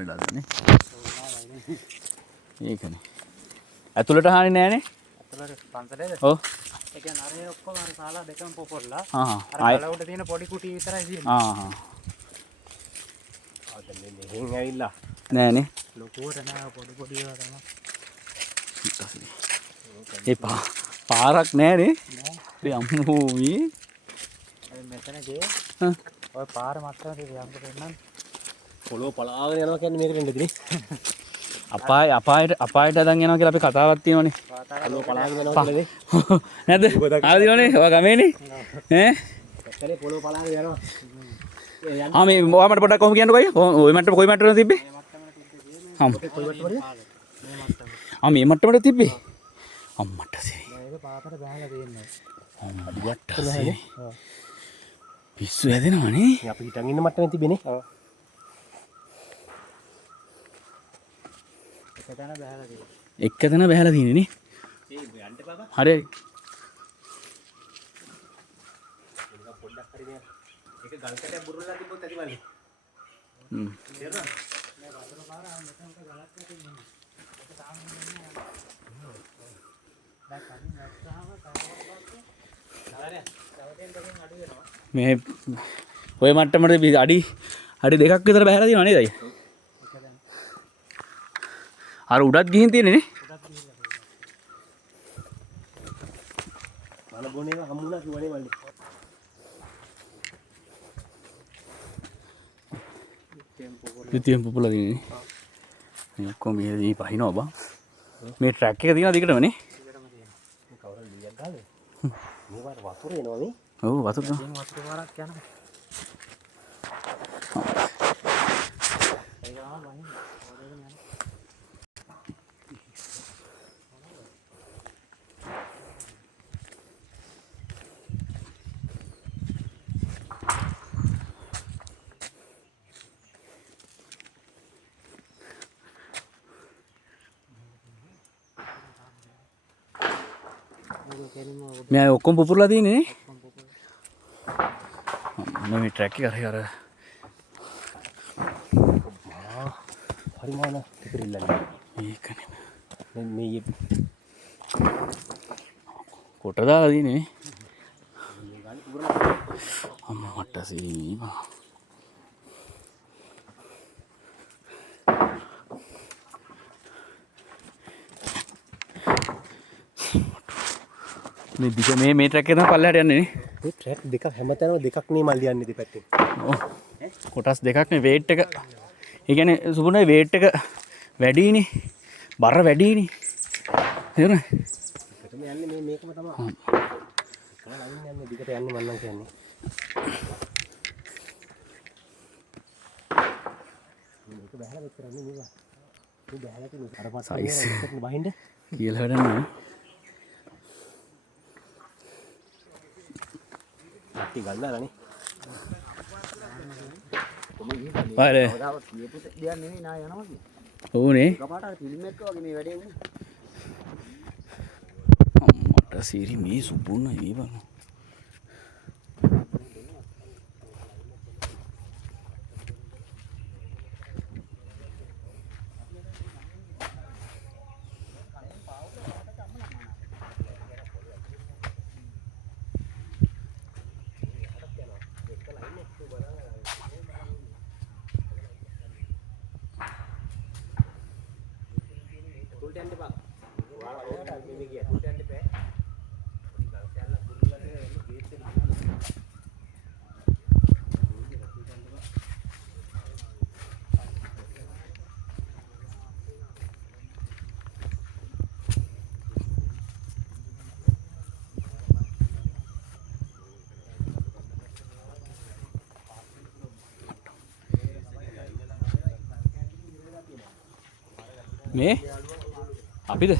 වෙලා දාන්නේ. ඒකනේ. ඇතුළට හානි නෑනේ. ඇතුළට පන්සලේද? ඔව්. ඒ කියන්නේ අර ඔක්කොම අර ශාලා දෙකම පොපොල්ලා. අර ආ. ගල උඩ තියෙන පොඩි කුටි විතරයි තියෙන්නේ. ආ. ආ දැන් මෙහෙන් ඇවිල්ලා නෑනේ. ලොකුවට නෑ පොඩි පොඩි ඒවා තමයි. ඒ පාරක් නෑනේ. නෑ. ඒ අම්මෝ මේ. මෙතන ගේ. ඔය පාර මත්තම යන්න දෙන්නම්. පොළොව පලාගෙන යනවා කියන්නේ මේකට නෙමෙයි. අපායට දැන් යනවා කියලා අපි කතාවක් තියෙනවනේ. පොළොව පලාගෙන යනවා කියලානේ. නැද්ද? ආලා දිනවනේ ඔය ගමේනේ. ඈ? ඇත්තනේ පොළොව පලාගෙන යනවා. මේ ඔයා මට පොඩ්ඩක් කොහොම කියන්නකෝ අයියා. ඔය මට්ටම කොයි මට්ටමද තිබ්බේ? මේ මට්ටමද තිබ්බේ? අම්මට සේ. ඒක පාතට බහලා තියෙන්නේ. අම්මට සේ. පිස්සු හැදෙනවනේ. අපි හිටන් ඉන්න මට්ටමේ තිබෙනේ. ඔව්. එකතන බහලා තියෙන්නේ. එකතන බහලා තියෙන්නේ නේ. ඒ යන්න බබා. හරි. ඒක පොඩ්ඩක් හරි නෑ. ඒක ගල් කැටයක් බුරුල්ලා තිබ්බොත් ඇතිවන්නේ. තේරුණා? මේ වතුර පාර මෙතනක ගලක් තියෙන්නේ. ඒක තාම ඉන්නේ නෑ. දැන් කලින් නැත්නම් මේ ඔය මට්ටමට අඩි දෙකක් විතර බහැලා තියෙනවා නේද අයියා? අර උඩත් ගිහින් තියෙන්නේ නේ? මල බොනේව හම්බුණා කිව්වනේ මල්ලි. පිටියෙන් පුපුලා තියෙන්නේ. මේ ඔක්කොම මේ පහිනවා බා. මේ ට්‍රැක් එක තියෙනවා දිගටම නේ? කවුරුන් ලියක් ගාද? මේ වාර වතුර එනවා නේ? ඔව් වතුර තමයි. දැන් වතුර පාරක් යනවා. ඒක තමයි මේ ඔක්කොම පුපුරලා තියෙන්නේ නේ? මේ ට්‍රැක් එක හරි අර හරිමාන තිකරිල්ලන්නේ. ඒකනේ. මේ කොට දාලා තියෙන්නේ නේ? අම්මට සීමා. මේ දිග මේ ට්‍රැක් එක තමයි පල්ලෙහාට යන්නේ නේ? මේ ට්‍රැක් දෙකක් හැමතැනම දෙකක් නේ මල්ලි යන්නේ දෙපැත්තෙන්. ඔව්. කොටස් දෙකක් නේ වේට් එක. ඒ කියන්නේ සුබුනේ වේට් එක වැඩිනේ. බර වැඩිනේ. තේරුණා? එකටම යන්නේ මේකම තමයි. කන ලයින් යන්නේ දිගට යන්නේ මම නම් කියන්නේ. මේක බහලා වෙච්චරන්නේ නේ. මේ බහලා තියෙන අර පස්සේ සයිස් බහින්ද කියලා හදන්නේ. ඇටි ගල්ලානේ. පාරේ. කවදාවත් කියපු දෙයක් නෙවෙයි නා යනවා කියන්නේ. ඕනේ. එකපාරට ෆිල්ම් එකක් වගේ මේ වැඩේ වුණේ. අම්මට සීරි මේ සුබුන ඒ බලන්න. උඩට යන්න බා. ඔයාලා මේ ගියා. උඩට යන්න බෑ. පොඩි ගල් කැල්ලක් බුරුල්ලා ගේත් එක මේ අපිද